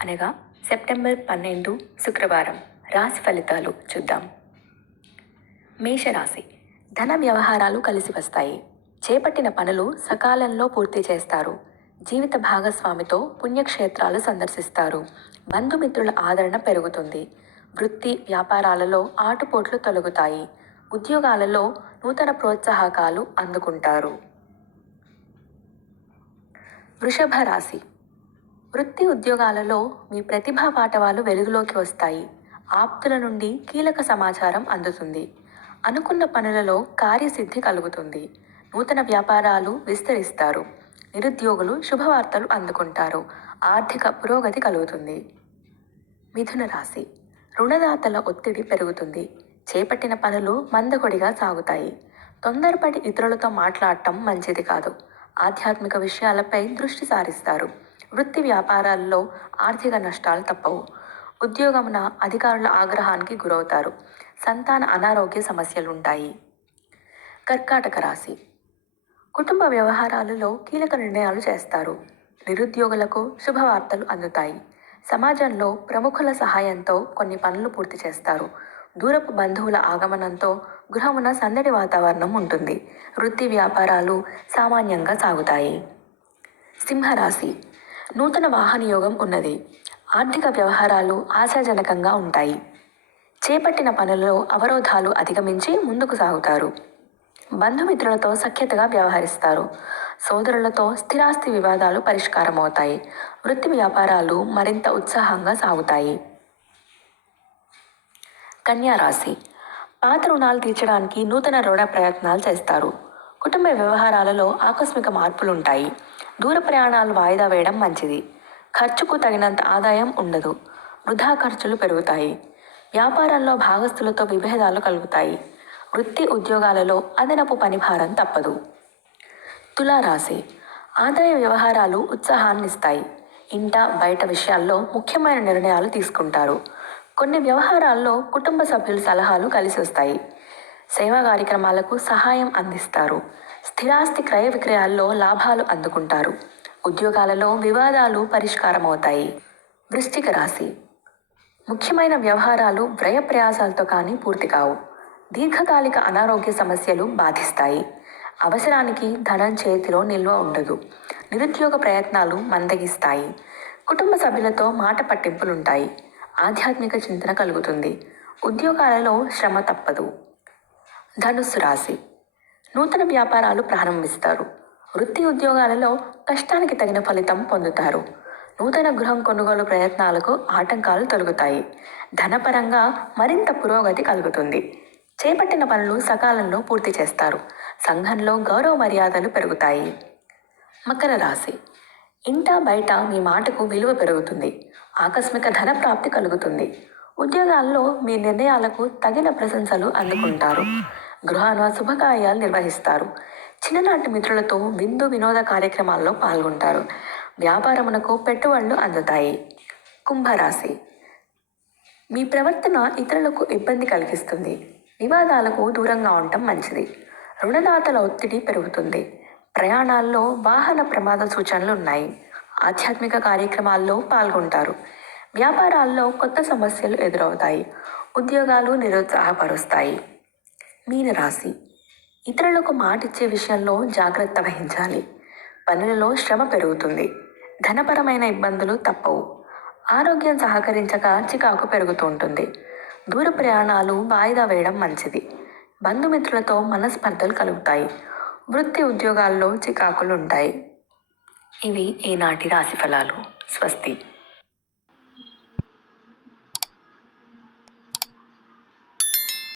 అనగా సెప్టెంబర్ పన్నెండు శుక్రవారం. రాశి ఫలితాలు చూద్దాం. మేషరాశి. ధన వ్యవహారాలు కలిసి వస్తాయి. చేపట్టిన పనులు సకాలంలో పూర్తి చేస్తారు. జీవిత భాగస్వామితో పుణ్యక్షేత్రాలు సందర్శిస్తారు. బంధుమిత్రుల ఆదరణ పెరుగుతుంది. వృత్తి వ్యాపారాలలో ఆటుపోట్లు తొలగుతాయి. ఉద్యోగాలలో నూతన ప్రోత్సాహకాలు అందుకుంటారు. వృషభ రాశి. వృత్తి ఉద్యోగాలలో మీ ప్రతిభా పాటవాలు వెలుగులోకి వస్తాయి. ఆప్తుల నుండి కీలక సమాచారం అందుతుంది. అనుకున్న పనులలో కార్యసిద్ధి కలుగుతుంది. నూతన వ్యాపారాలు విస్తరిస్తారు. నిరుద్యోగులు శుభవార్తలు అందుకుంటారు. ఆర్థిక పురోగతి కలుగుతుంది. మిథున రాశి. రుణదాతల ఒత్తిడి పెరుగుతుంది. చేపట్టిన పనులు మందకొడిగా సాగుతాయి. తొందరపడి ఇతరులతో మాట్లాడటం మంచిది కాదు. ఆధ్యాత్మిక విషయాలపై దృష్టి సారిస్తారు. వృత్తి వ్యాపారాల్లో ఆర్థిక నష్టాలు తప్పవు. ఉద్యోగమున అధికారుల ఆగ్రహానికి గురవుతారు. సంతాన అనారోగ్య సమస్యలుంటాయి. కర్కాటక రాశి. కుటుంబ వ్యవహారాలలో కీలక నిర్ణయాలు చేస్తారు. నిరుద్యోగులకు శుభవార్తలు అందుతాయి. సమాజంలో ప్రముఖుల సహాయంతో కొన్ని పనులు పూర్తి చేస్తారు. దూరపు బంధువుల ఆగమనంతో గృహమున సందడి వాతావరణం ఉంటుంది. వృత్తి వ్యాపారాలు సామాన్యంగా సాగుతాయి. సింహరాశి. నూతన వాహన యోగం ఉన్నది. ఆర్థిక వ్యవహారాలు ఆశాజనకంగా ఉంటాయి. చేపట్టిన పనులలో అవరోధాలు అధిగమించి ముందుకు సాగుతారు. బంధుమిత్రులతో సఖ్యతగా వ్యవహరిస్తారు. సోదరులతో స్థిరాస్తి వివాదాలు పరిష్కారమవుతాయి. వృత్తి వ్యాపారాలు మరింత ఉత్సాహంగా సాగుతాయి. కన్యారాశి పాత రుణాలు తీర్చడానికి నూతన రుణ ప్రయత్నాలు చేస్తారు. కుటుంబ వ్యవహారాలలో ఆకస్మిక మార్పులు ఉంటాయి దూర ప్రయాణాలు వాయిదా వేయడం మంచిది. ఖర్చుకు తగినంత ఆదాయం ఉండదు. వృధా ఖర్చులు పెరుగుతాయి. వ్యాపారాల్లో భాగస్తులతో విభేదాలు కలుగుతాయి. వృత్తి ఉద్యోగాలలో అదనపు పనిభారం తప్పదు. తులారాశి. ఆదాయ వ్యవహారాలు ఉత్సాహాన్నిస్తాయి. ఇంట బయట విషయాల్లో ముఖ్యమైన నిర్ణయాలు తీసుకుంటారు. కొన్ని వ్యవహారాల్లో కుటుంబ సభ్యుల సలహాలు కలిసి వస్తాయి సేవా కార్యక్రమాలకు సహాయం అందిస్తారు. స్థిరాస్తి క్రయ విక్రయాల్లో లాభాలు అందుకుంటారు. ఉద్యోగాలలో వివాదాలు పరిష్కారమవుతాయి. వృశ్చిక రాశి. ముఖ్యమైన వ్యవహారాలు వ్యయ ప్రయాసాలతో కానీ పూర్తి కావు. దీర్ఘకాలిక అనారోగ్య సమస్యలు బాధిస్తాయి. అవసరానికి ధనం చేతిలో నిల్వ ఉండదు. నిరుద్యోగ ప్రయత్నాలు మందగిస్తాయి. కుటుంబ సభ్యులతో మాట పట్టింపులుంటాయి. ఆధ్యాత్మిక చింతన కలుగుతుంది. ఉద్యోగాలలో శ్రమ తప్పదు. ధనుస్సు రాశి. నూతన వ్యాపారాలు ప్రారంభిస్తారు. వృత్తి ఉద్యోగాలలో కష్టానికి తగిన ఫలితం పొందుతారు. నూతన గృహం కొనుగోలు ప్రయత్నాలకు ఆటంకాలు తొలగుతాయి. ధనపరంగా మరింత పురోగతి కలుగుతుంది. చేపట్టిన పనులు సకాలంలో పూర్తి చేస్తారు. సంఘంలో గౌరవ మర్యాదలు పెరుగుతాయి. మకర రాశి. ఇంట బయట మీ మాటకు విలువ పెరుగుతుంది. ఆకస్మిక ధన ప్రాప్తి కలుగుతుంది. ఉద్యోగాల్లో మీ నిర్ణయాలకు తగిన ప్రశంసలు అందుకుంటారు. గృహాన శుభకార్యాలు నిర్వహిస్తారు. చిన్ననాటి మిత్రులతో విందు వినోద కార్యక్రమాల్లో పాల్గొంటారు. వ్యాపారమునకు పెట్టుబడులు అందుతాయి. కుంభరాశి. మీ ప్రవర్తన ఇతరులకు ఇబ్బంది కలిగిస్తుంది. వివాదాలకు దూరంగా ఉండటం మంచిది. రుణదాతల ఒత్తిడి పెరుగుతుంది. ప్రయాణాల్లో వాహన ప్రమాద సూచనలు ఉన్నాయి. ఆధ్యాత్మిక కార్యక్రమాల్లో పాల్గొంటారు. వ్యాపారాల్లో కొత్త సమస్యలు ఎదురవుతాయి. ఉద్యోగాలు నిరుత్సాహపరుస్తాయి. మీనరాశి ఇతరులకు మాటిచ్చే విషయంలో జాగ్రత్త వహించాలి. పనులలో శ్రమ పెరుగుతుంది. ధనపరమైన ఇబ్బందులు తప్పవు. ఆరోగ్యం సహకరించక చికాకు పెరుగుతూ ఉంటుంది. దూర ప్రయాణాలు వాయిదా వేయడం మంచిది. బంధుమిత్రులతో మనస్పర్ధలు కలుగుతాయి. వృత్తి ఉద్యోగాల్లో చికాకులు ఉంటాయి ఇవి ఈనాటి రాశి ఫలాలు? స్వస్తి.